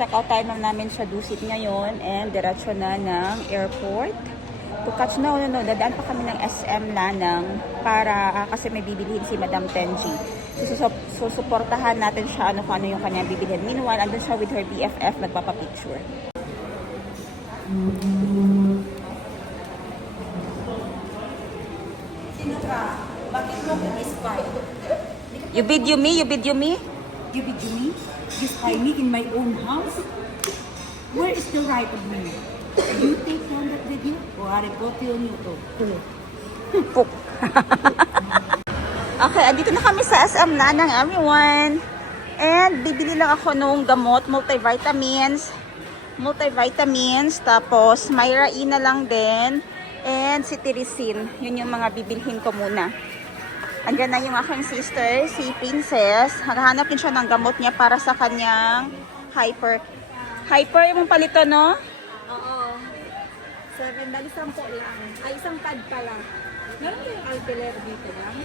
check out time lang namin sa Dusit ngayon and diretso na ng airport. To catch dadaan pa kami ng SM Lanang para kasi may bibilihin si Madam Tenji. Susuportahan natin siya kung ano yung kanyang bibilihin. Meanwhile, andun siya with her BFF nagpapapicture. Sino ka? Bakit mo spy? You video me? You video me? You video me? You spy me in my own house? Where is the right of me? You take down that video? O ari ko film nyo to. Puk. Okay, andito na kami sa SM Lanang, everyone. And bibili lang ako nung gamot, multivitamins. Tapos Myraina lang din. And cetirizine. Yun yung mga bibilhin ko muna. Andyan na yung aking sister, si Princess. Naghahanap din siya ng gamot niya para sa kanyang hyper. Hyper yung palito, no? Oo. 7, dali 10 lang. Ay, isang pad pala. Meron yung Alpeler dito lang?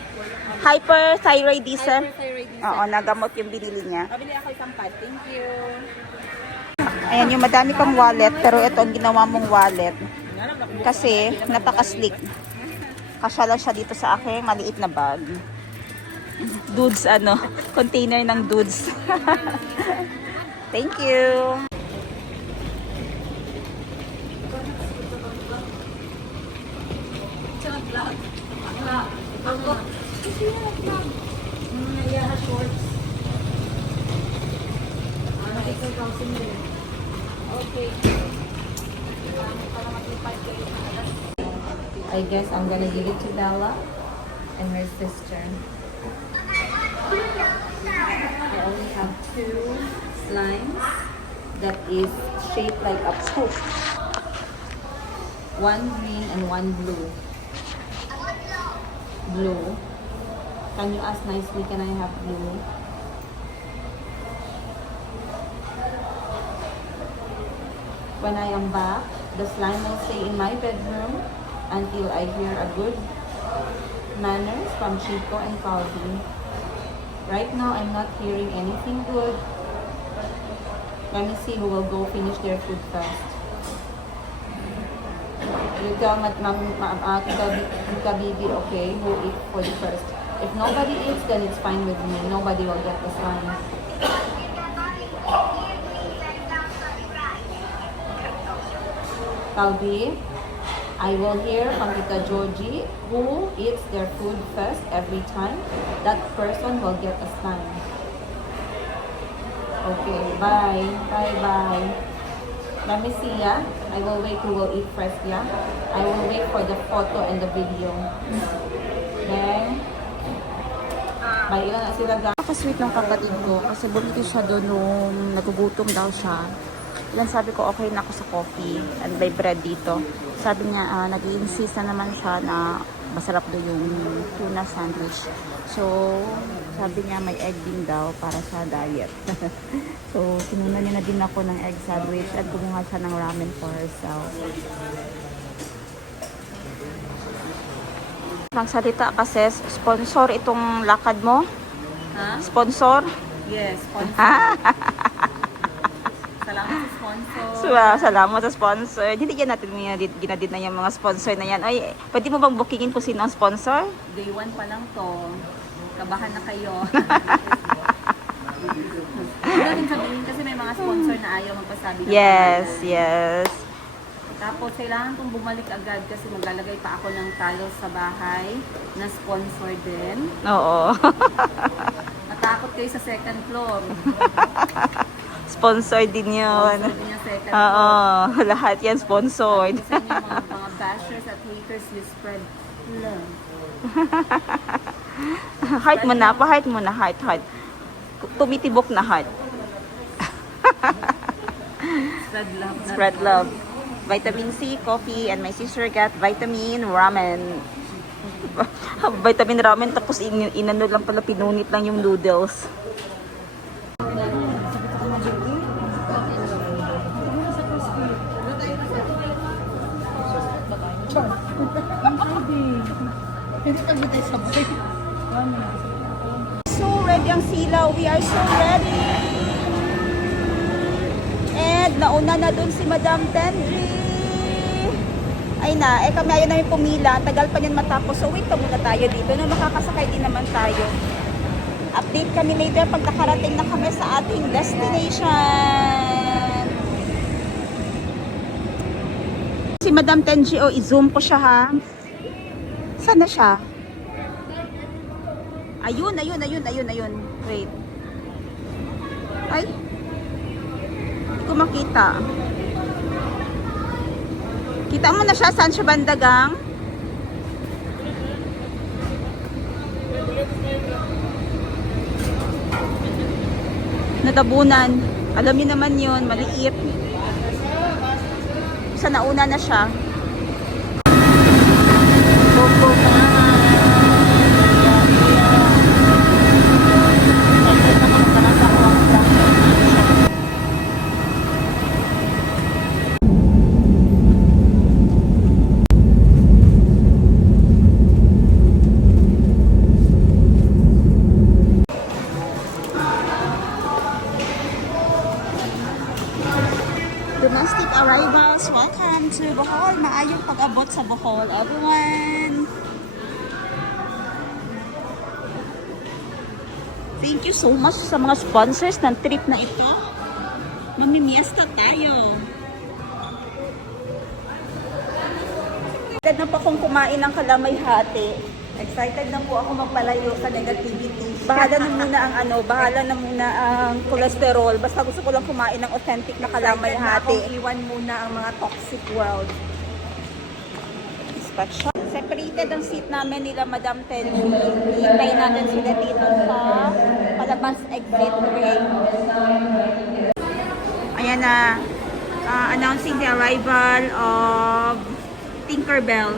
Hyperthyroidism. Hyperthyroidism. Oo, nagamot yung binili niya. Pabili ako isang pad. Thank you. Ayan, yung madami pang wallet. Pero ito ang ginawa mong wallet. Kasi napaka-slick. Kasya lang siya dito sa aking maliit na bag. Dudes, container ng dudes. Thank you. I guess I'm gonna give it to Bella and her sister. I only have 2 slimes that is shaped like a poop. 1 green and 1 blue. Blue. Can you ask nicely, can I have blue? When I am back, the slime will stay in my bedroom until I hear a good manners from Chico and Calvin. Right now, I'm not hearing anything good. Let me see who will go finish their food first. You tell Tita Bibi, okay, who eat food first. If nobody eats, then it's fine with me. Nobody will get the slime. Calvi, I will hear from Tita Georgie who eats their food first every time. That person will get a slime. Okay, bye. Bye-bye. Let me see, yeah? I will wait who will eat first, yeah? I will wait for the photo and the video. Then, bye. Ilan na sila, guys? Nakaka-sweet ng kapatid ko kasi bumili siya doon nung nagugutom daw siya. Ilan sabi ko okay na ako sa coffee and may bread dito. Sabi niya nag-i-insist na naman siya na masarap daw yung tuna sandwich. So sabi niya may egg din daw para sa diet. So kinuna niya na din ako ng egg sandwich at kumuha siya ng ramen for herself. Magsalita kasi sponsor itong lakad mo? Ha? Sponsor? Yes, sponsor. Salamat sa sponsor. So, salamat sa sponsor. Hindi yan natin ginadid na yung mga sponsor na yan. Ay, pwede mo bang bookingin kung sino ang sponsor? Day 1 pa lang to. Kabahan na kayo. Hindi natin sabihin kasi may mga sponsor na ayaw magpasabi ng Yes, pangalan. yes. Tapos kailangan kong bumalik agad kasi maglalagay pa ako ng tiles sa bahay na sponsor din. Oo. Natakot kayo sa second floor. Sponsor din yun. Sponsor din yung second Oo, floor. lahat yan sponsored. Sa inyo mga bashers at haters, you spread love. Heart mo na, pa-heart mo na, heart. Tumitibok na heart. Spread love. Spread love. Vitamin C, coffee, and my sister got vitamin ramen. Vitamin ramen, tapos inano lang pala, pinunit lang yung noodles. So ready ang silaw. We are so ready. nauna na dun si Madam Tenji. Ay na, kami ayaw namin pumila. Tagal pa yan matapos. So wait pa muna tayo dito. No, makakasakay din naman tayo. Update kami later pag nakarating na kami sa ating destination. Si Madam Tenji, i-zoom ko siya ha. Saan na siya? Ayun. Wait. Ay. Hindi ko makita. Kita mo na siya? Saan siya bandagang? Natabunan. Alam niyo naman yun. Maliit. Sa nauna na siya. Domestic arrivals, welcome to Bohol. Maayong pag-abot sa Bohol, everyone. Thank you so much sa mga sponsors ng trip na ito. Mamimiesta tayo. Excited na po akong kumain ng kalamay-hati. Excited na po ako magpalayo sa negativity. Bahala na muna ang cholesterol. Basta gusto ko lang kumain ng authentic na kalamay-hati. Iwan muna ang mga toxic world. Inspection. Separated ang seat namin nila Madam Tenji. Hintay natin sila dito sa palabas exit ring. Ayan na. Announcing the arrival of Tinkerbell.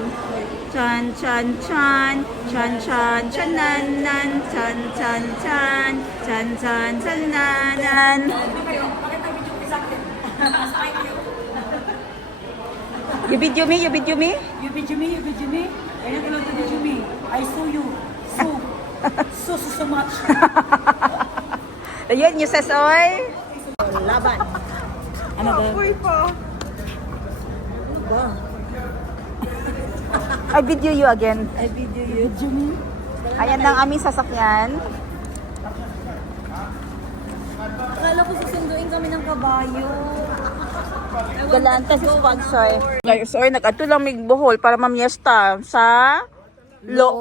Chan chan chan chan chan chan nan nan chan chan chan chan chan chan nan nan. You video me? You video me? I don't know to video me. I saw you. So much. Ayun, you says oy. Laban. Ano ba? Uy po. I video you again. I video you. Video me? Ayan ang aming sasakyan. Akala ko susunduin kami ng kabayo. Galante si sponsor. Guys, nag-ato lang mig Bohol para mamiesta sa Loon.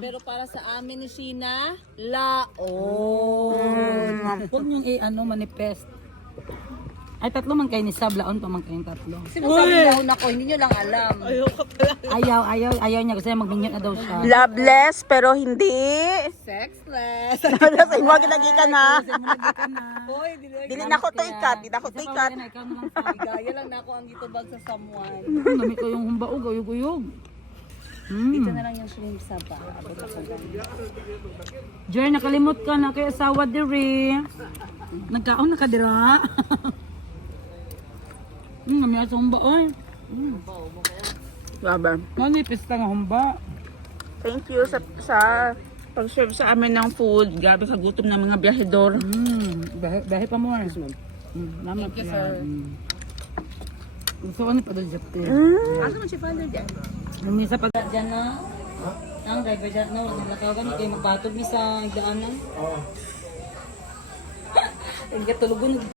Pero para sa amin ni Sheena, laon. Huwag niyong manifest. Ay, tatlo man kayo ni Sab, laon pa man kayong tatlo. Sinasabi laon ako, hindi nyo lang alam. Ayaw niya kasi magminyon na daw siya. Loveless pero hindi. Sexless. Loveless ay wag lagi ka na. Hoy, Dili na ko to ikat, di na ko to ikat. Ikaw naman sa Gaya lang na ako ang gitubag sa someone. Dami ko yung humbaog, uyog-uyog. Dito na lang yung shrimp sa pa. Abot ako lang. Jer, nakalimot ka na kay asawa diri. Nagkaon na ka dira. May asa humba, oy. Baba. Manipis ka nga humba. Thank you sa pag-serve sa amin ng food. Grabe sa gutom ng mga biyahedor. Bahay pa mo. Thank you, sir. Gusto ko ni pa doon jepte. Asa man si Father dyan? Yung isa pa dyan na. Ang driver dyan na. Nalakaw kami kayo magbatog ni sa daanan. Ang katulugon.